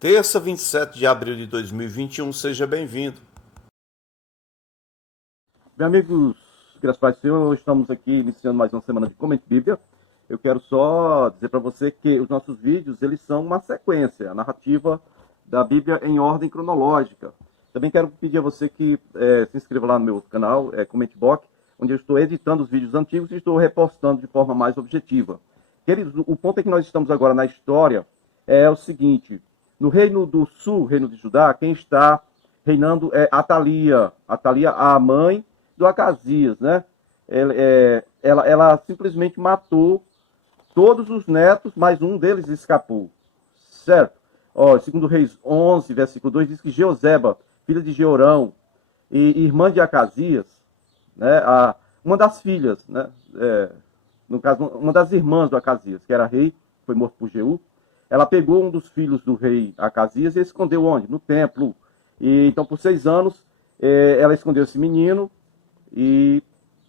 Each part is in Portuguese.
Terça, 27 de abril de 2021, seja bem-vindo. Meus amigos, graças a Deus, Senhor, estamos aqui iniciando mais uma semana de Comente Bíblia. Eu quero só dizer para você que os nossos vídeos, eles são uma sequência, a narrativa da Bíblia em ordem cronológica. Também quero pedir a você que se inscreva lá no meu canal, Comente Box, onde eu estou editando os vídeos antigos e estou repostando de forma mais objetiva. Queridos, o ponto em que nós estamos agora na história é o seguinte: no reino do sul, reino de Judá, quem está reinando é Atalia, a mãe do Acasias, né? Ela simplesmente matou todos os netos, mas um deles escapou, certo? Ó, segundo Reis 11, versículo 2, diz que Jeoseba, filha de Jeorão e irmã de Acasias, né? Uma das filhas, né? No caso, uma das irmãs do Acasias, que era rei, foi morto por Jeú, ela pegou um dos filhos do rei Acasias e escondeu onde? No templo. E então, por 6 anos, ela escondeu esse menino, e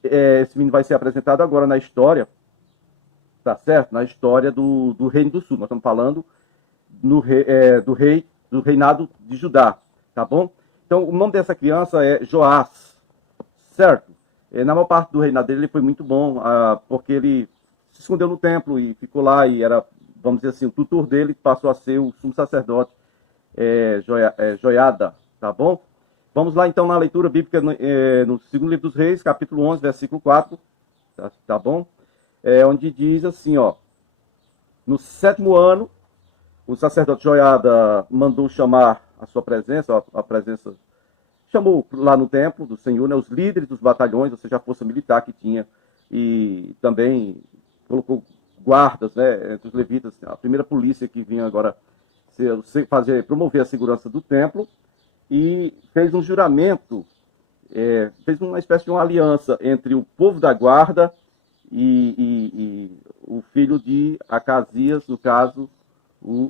esse menino vai ser apresentado agora na história, tá certo? Na história do Reino do Sul. Nós estamos falando do reinado de Judá, tá bom? Então, o nome dessa criança é Joás, certo? Na maior parte do reinado dele, ele foi muito bom, porque ele se escondeu no templo e ficou lá, e era, vamos dizer assim, o tutor dele passou a ser o sumo sacerdote Joiada, tá bom? Vamos lá então na leitura bíblica no segundo livro dos Reis, capítulo 11, versículo 4, tá bom? Onde diz assim, ó: no 7º ano, o sacerdote Joiada mandou chamar a sua presença, chamou lá no templo do Senhor, né, os líderes dos batalhões, ou seja, a força militar que tinha, e também colocou guardas, né, entre os levitas, a primeira polícia que vinha agora promover a segurança do templo, e fez um juramento, fez uma espécie de uma aliança entre o povo da guarda e o filho de Acasias, no caso, o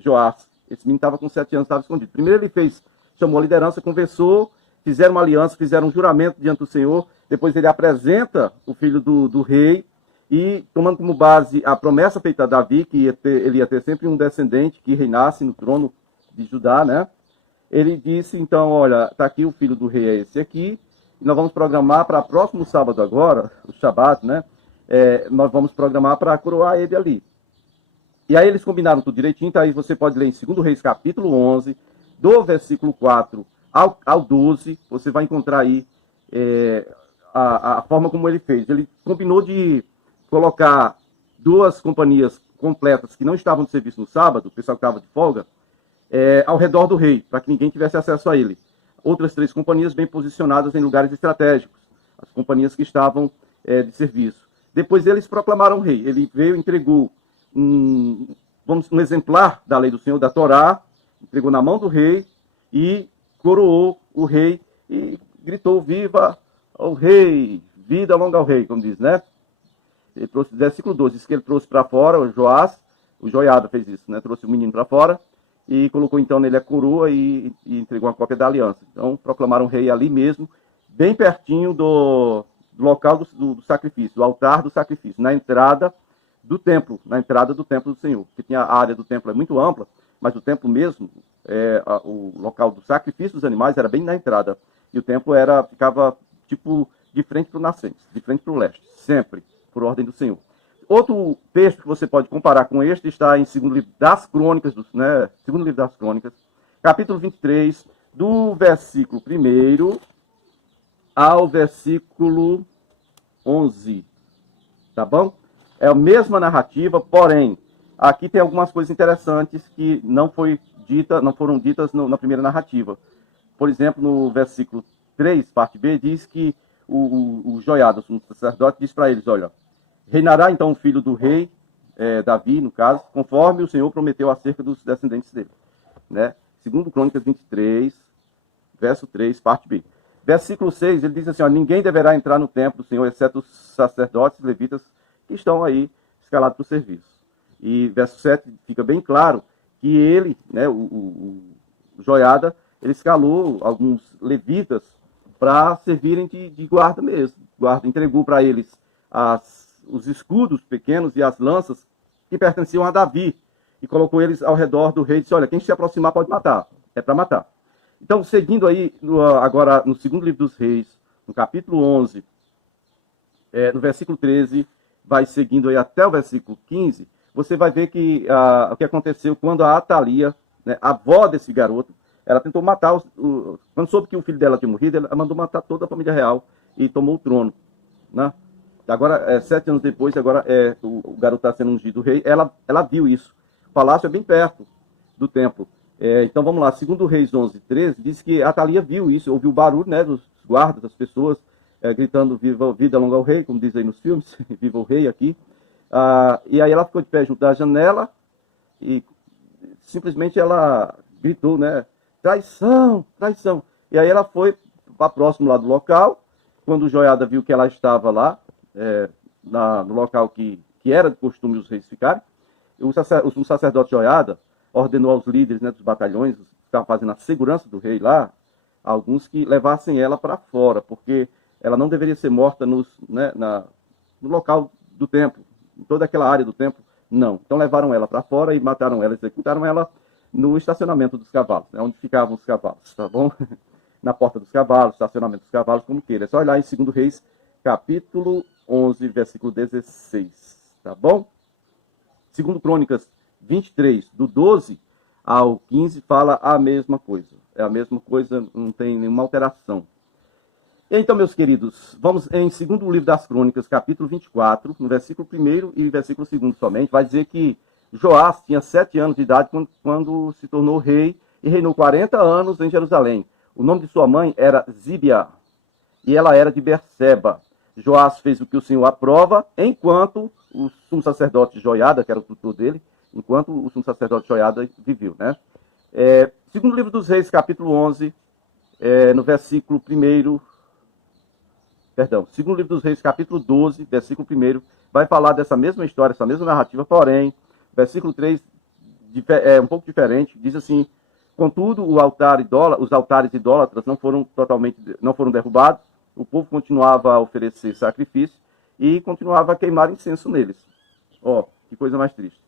Joás. Esse menino estava com 7 anos, estava escondido. Primeiro ele chamou a liderança, conversou, fizeram uma aliança, fizeram um juramento diante do Senhor. Depois ele apresenta o filho do rei, e tomando como base a promessa feita a Davi, que ele ia ter sempre um descendente que reinasse no trono de Judá, né? Ele disse, então, olha, está aqui o filho do rei, é esse aqui, e nós vamos programar para próximo sábado agora, o Shabat, né? Nós vamos programar para coroar ele ali. E aí eles combinaram tudo direitinho, então aí você pode ler em 2 Reis capítulo 11, do versículo 4 ao 12, você vai encontrar aí a forma como ele fez. Ele combinou de colocar 2 companhias completas que não estavam de serviço no sábado, o pessoal que estava de folga, ao redor do rei, para que ninguém tivesse acesso a ele. Outras 3 companhias bem posicionadas em lugares estratégicos, as companhias que estavam de serviço. Depois eles proclamaram o rei. Ele veio e entregou um exemplar da lei do Senhor, da Torá, entregou na mão do rei e coroou o rei e gritou: viva o rei, vida longa ao rei, como diz, né? Ele trouxe, versículo 12, diz que ele trouxe para fora o Joás, o Joiada fez isso, né? Trouxe o menino para fora e colocou então nele a coroa e entregou uma cópia da aliança. Então proclamaram o rei ali mesmo, bem pertinho do local do sacrifício, do altar do sacrifício, na entrada do templo do Senhor. Porque tinha a área do templo muito ampla, mas o templo mesmo, o local do sacrifício dos animais era bem na entrada. E o templo ficava tipo de frente para o nascente, de frente para o leste, sempre, por ordem do Senhor. Outro texto que você pode comparar com este está em 2º livro das Crônicas, né? 2º livro das Crônicas, capítulo 23, do versículo 1 ao versículo 11. Tá bom? É a mesma narrativa, porém, aqui tem algumas coisas interessantes que não foram ditas na primeira narrativa. Por exemplo, no versículo 3, parte B, diz que o Joiada, o sacerdote, diz para eles: olha, reinará então o filho do rei, Davi, no caso, conforme o Senhor prometeu acerca dos descendentes dele. Né? Segundo Crônicas 23, verso 3, parte B. Versículo 6, ele diz assim: ó, ninguém deverá entrar no templo do Senhor, exceto os sacerdotes e levitas que estão aí escalados para o serviço. E verso 7 fica bem claro que ele, né, o Joiada, ele escalou alguns levitas para servirem de guarda mesmo. Guarda, entregou para eles os escudos pequenos e as lanças que pertenciam a Davi. e colocou eles ao redor do rei e disse, olha, quem se aproximar pode matar, é para matar. Então, seguindo aí, agora no segundo livro dos reis, no capítulo 11, no versículo 13, vai seguindo aí até o versículo 15, você vai ver que o que aconteceu quando a Atalia, né, a avó desse garoto, ela tentou matar, quando soube que o filho dela tinha morrido, ela mandou matar toda a família real e tomou o trono, né? Agora, 7 anos depois, agora o garoto está sendo ungido rei, ela viu isso. O palácio é bem perto do templo. Então vamos lá, segundo Reis 11, 13, diz que a Atalia viu isso, ouviu o barulho, né, dos guardas, das pessoas, gritando viva vida longa ao rei, como diz aí nos filmes, viva o rei aqui. E aí ela ficou de pé junto da janela e simplesmente ela gritou, né, traição, traição. E aí ela foi para próximo lá do local, quando o Joiada viu que ela estava lá, no local que era de costume os reis ficarem, o sacerdote Joiada ordenou aos líderes, né, dos batalhões, que estavam fazendo a segurança do rei lá, alguns que levassem ela para fora, porque ela não deveria ser morta no local do templo, em toda aquela área do templo, não. Então levaram ela para fora e mataram ela, executaram ela no estacionamento dos cavalos, né, onde ficavam os cavalos, tá bom? Na porta dos cavalos, estacionamento dos cavalos, como queira. É só olhar em 2 Reis, capítulo 11, versículo 16, tá bom? 2 Crônicas 23, do 12 ao 15, fala a mesma coisa. É a mesma coisa, não tem nenhuma alteração. Então, meus queridos, vamos em 2º livro das Crônicas, capítulo 24, no versículo 1º e versículo 2º somente, vai dizer que Joás tinha 7 anos de idade quando se tornou rei e reinou 40 anos em Jerusalém. O nome de sua mãe era Zíbia e ela era de Berseba. Joás fez o que o Senhor aprova, enquanto o sumo sacerdote Joiada, que era o tutor dele, enquanto o sumo sacerdote Joiada viveu, né? Segundo livro dos Reis, capítulo 11, no versículo 1º, perdão, segundo livro dos Reis, capítulo 12, versículo 1º, vai falar dessa mesma história, essa mesma narrativa, porém, versículo 3 é um pouco diferente, diz assim, contudo, os altares idólatras não foram derrubados, o povo continuava a oferecer sacrifício e continuava a queimar incenso neles. Ó, que coisa mais triste.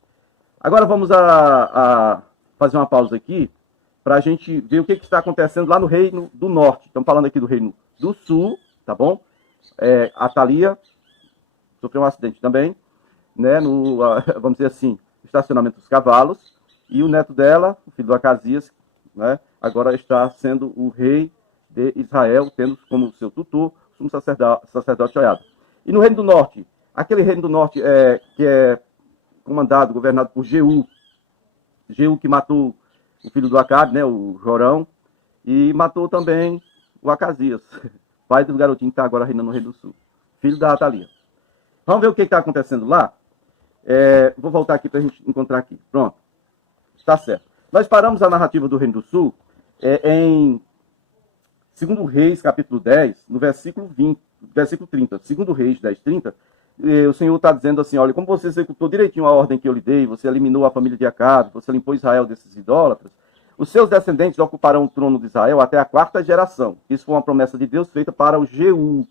Agora vamos a fazer uma pausa aqui para a gente ver o que está acontecendo lá no Reino do Norte. Estamos falando aqui do Reino do Sul, tá bom? Atalia sofreu um acidente também, né? Vamos dizer assim, estacionamento dos cavalos. E o neto dela, o filho do Acasias, né? Agora está sendo o rei de Israel, tendo como seu tutor o sumo sacerdote Joiada. E no Reino do Norte, aquele Reino do Norte que é comandado, governado por Jeú que matou o filho do Acabe, né, o Jorão, e matou também o Acasias, pai do garotinho que está agora reinando no Reino do Sul, filho da Atalia. Vamos ver o que está acontecendo lá? Vou voltar aqui para a gente encontrar aqui. Pronto. Está certo. Nós paramos a narrativa do Reino do Sul em 2 Reis, capítulo 10, no versículo 30. 2 Reis 10, 30, o Senhor está dizendo assim, olha, como você executou direitinho a ordem que eu lhe dei, você eliminou a família de Acabe, você limpou Israel desses idólatras, os seus descendentes ocuparão o trono de Israel até a 4ª geração. Isso foi uma promessa de Deus feita para o Jeú.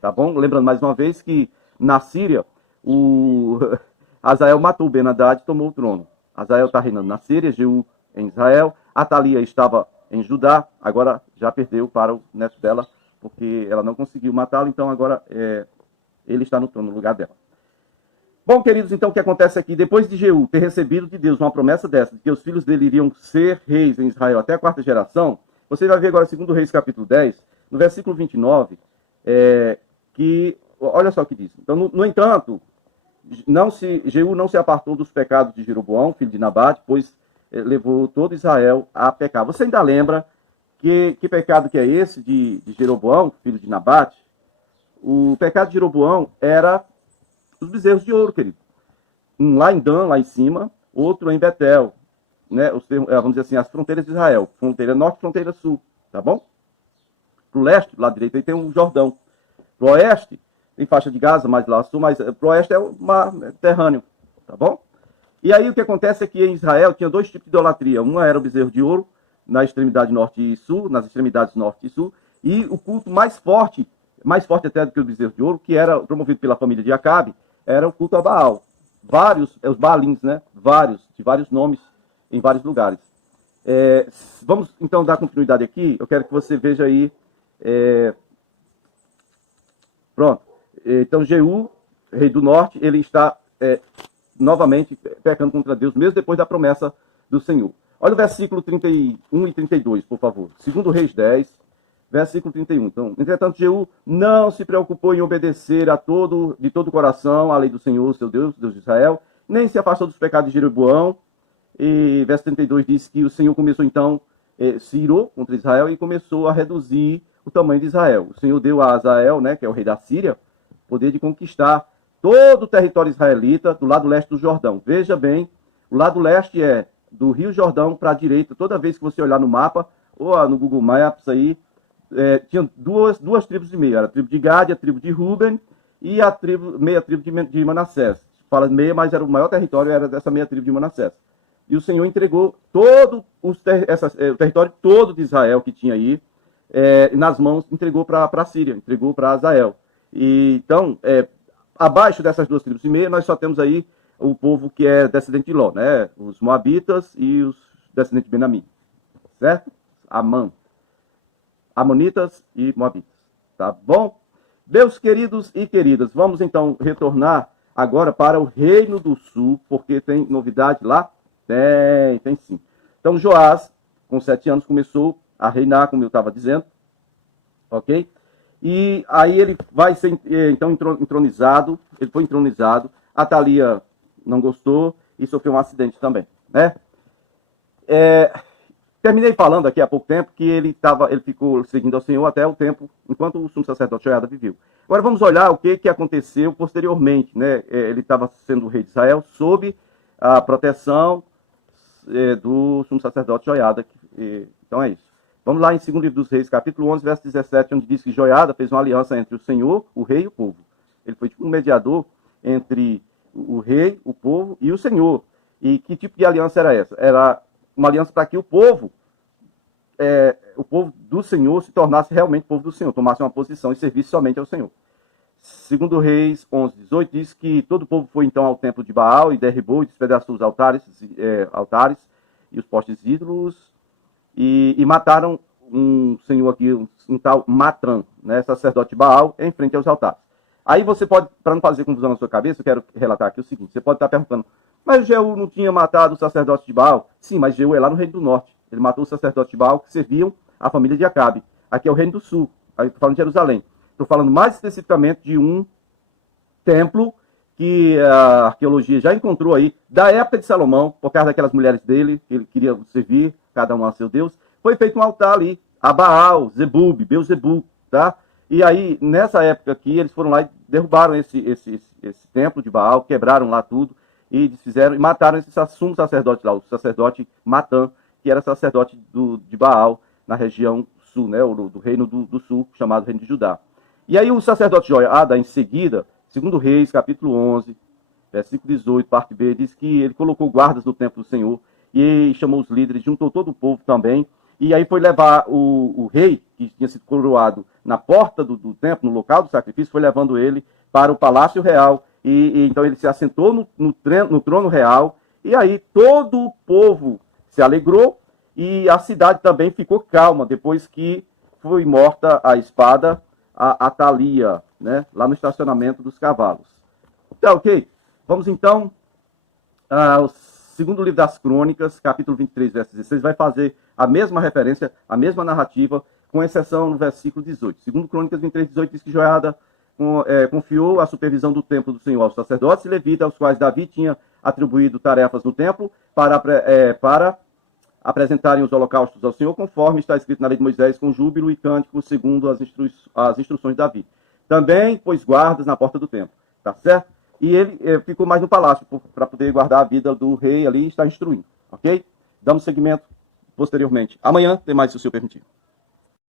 Tá bom? Lembrando mais uma vez que na Síria, Hazael matou Ben-Hadad e tomou o trono. Hazael está reinando na Síria, Jeú em Israel. Atalia estava em Judá, agora já perdeu para o neto dela, porque ela não conseguiu matá-lo, então agora ele está no trono no lugar dela. Bom, queridos, então o que acontece aqui? Depois de Jeú ter recebido de Deus uma promessa dessa, de que os filhos dele iriam ser reis em Israel até a 4ª geração, você vai ver agora 2 Reis capítulo 10, no versículo 29, que, olha só o que diz. Então, no entanto, Jeú não se apartou dos pecados de Jeroboão, filho de Nabate, pois levou todo Israel a pecar. Você ainda lembra que pecado que é esse de Jeroboão, filho de Nabate? O pecado de Jeroboão era os bezerros de ouro, querido. Um lá em Dan, lá em cima, outro em Betel, né? Vamos dizer assim, as fronteiras de Israel, fronteira norte e fronteira sul, tá bom? Pro leste, do lado direito, aí tem o Jordão. Pro oeste, tem faixa de Gaza, mais lá sul, mas pro oeste é o mar Mediterrâneo, tá bom? E aí o que acontece é que em Israel tinha 2 tipos de idolatria. Uma era o bezerro de ouro, na extremidade norte e sul, nas extremidades norte e sul, e o culto mais forte até do que o bezerro de ouro, que era promovido pela família de Acabe, era o culto a Baal. vários, os Baalins, né? De vários nomes em vários lugares. Vamos então dar continuidade aqui. Eu quero que você veja aí. Pronto. Então Jeú, rei do norte, ele está novamente pecando contra Deus, mesmo depois da promessa do Senhor. Olha o versículo 31 e 32, por favor. 2 Reis 10, versículo 31. Então, entretanto, Jeú não se preocupou em obedecer de todo o coração à lei do Senhor, seu Deus, Deus de Israel, nem se afastou dos pecados de Jeroboão. E verso 32 diz que o Senhor começou então, se irou contra Israel e começou a reduzir o tamanho de Israel. O Senhor deu a Azael, né, que é o rei da Síria, poder de conquistar todo o território israelita do lado leste do Jordão. Veja bem, o lado leste é do Rio Jordão para a direita. Toda vez que você olhar no mapa, ou no Google Maps aí, tinha duas tribos e meia. Era a tribo de Gade, a tribo de Ruben e meia tribo de Manassés. Fala meia, mas era o maior território, era dessa meia tribo de Manassés. E o Senhor entregou todo o território todo de Israel que tinha aí, nas mãos, entregou para a Síria, entregou para Azael. E, então, abaixo dessas duas tribos e meia, nós só temos aí o povo que é descendente de Ló, né? Os Moabitas e os descendentes de Benamim, certo? Amonitas e Moabitas, tá bom? Meus queridos e queridas, vamos então retornar agora para o Reino do Sul, porque tem novidade lá? Tem sim. Então Joás, com 7 anos, começou a reinar, como eu estava dizendo, ok? E aí ele vai ser então entronizado, ele foi entronizado, Atalia não gostou e sofreu um acidente também, né? Terminei falando aqui há pouco tempo que ele ficou seguindo ao Senhor até o tempo, enquanto o sumo sacerdote Joiada viveu. Agora vamos olhar o que aconteceu posteriormente, né? Ele estava sendo o rei de Israel sob a proteção do sumo sacerdote Joiada. Então é isso. Vamos lá em 2 Livro dos Reis, capítulo 11, verso 17, onde diz que Joiada fez uma aliança entre o Senhor, o rei e o povo. Ele foi tipo um mediador entre o rei, o povo e o Senhor. E que tipo de aliança era essa? Era uma aliança para que o povo do Senhor se tornasse realmente povo do Senhor, tomasse uma posição e servisse somente ao Senhor. 2 Reis 11, 18 diz que todo o povo foi então ao templo de Baal e derribou e despedaçou os altares e os postes ídolos e mataram um senhor aqui, um tal Matran, né, sacerdote de Baal, em frente aos altares. Aí você pode, para não fazer confusão na sua cabeça, eu quero relatar aqui o seguinte, você pode estar perguntando, mas Jeú não tinha matado o sacerdote de Baal? Sim, mas Jeú é lá no Reino do Norte. Ele matou os sacerdotes de Baal que serviam à família de Acabe. Aqui é o Reino do Sul. Aí estou falando de Jerusalém. Estou falando mais especificamente de um templo que a arqueologia já encontrou aí, da época de Salomão, por causa daquelas mulheres dele, que ele queria servir, cada um a seu Deus. Foi feito um altar ali, a Baal, Zebub, Beuzebu, tá? E aí, nessa época aqui, eles foram lá e derrubaram esse templo de Baal, quebraram lá tudo, e desfizeram, e mataram esse sumo sacerdote lá, o sacerdote Matã, que era sacerdote de Baal, na região sul, né, do reino do sul, chamado Reino de Judá. E aí o sacerdote Joiada, em seguida, 2 Reis, capítulo 11, versículo 18, parte B, diz que ele colocou guardas no templo do Senhor, e chamou os líderes, juntou todo o povo também, e aí foi levar o rei, que tinha sido coroado na porta do templo, no local do sacrifício, foi levando ele para o palácio real, e então ele se assentou no trono real, e aí todo o povo se alegrou, e a cidade também ficou calma, depois que foi morta a espada, a Atalia, né, lá no estacionamento dos cavalos. Tá, ok? Vamos então ao segundo livro das Crônicas, capítulo 23, verso 16, vai fazer a mesma referência, a mesma narrativa, com exceção no versículo 18. Segundo Crônicas 23, 18 diz que Joiada confiou a supervisão do templo do Senhor aos sacerdotes e levitas, aos quais Davi tinha atribuído tarefas no templo para apresentarem os holocaustos ao Senhor, conforme está escrito na lei de Moisés, com júbilo e cântico, segundo as instruções de Davi. Também pôs guardas na porta do templo, tá certo? E ele ficou mais no palácio para poder guardar a vida do rei ali e estar instruindo, ok? Damos seguimento posteriormente. Amanhã tem mais, se o senhor permitir.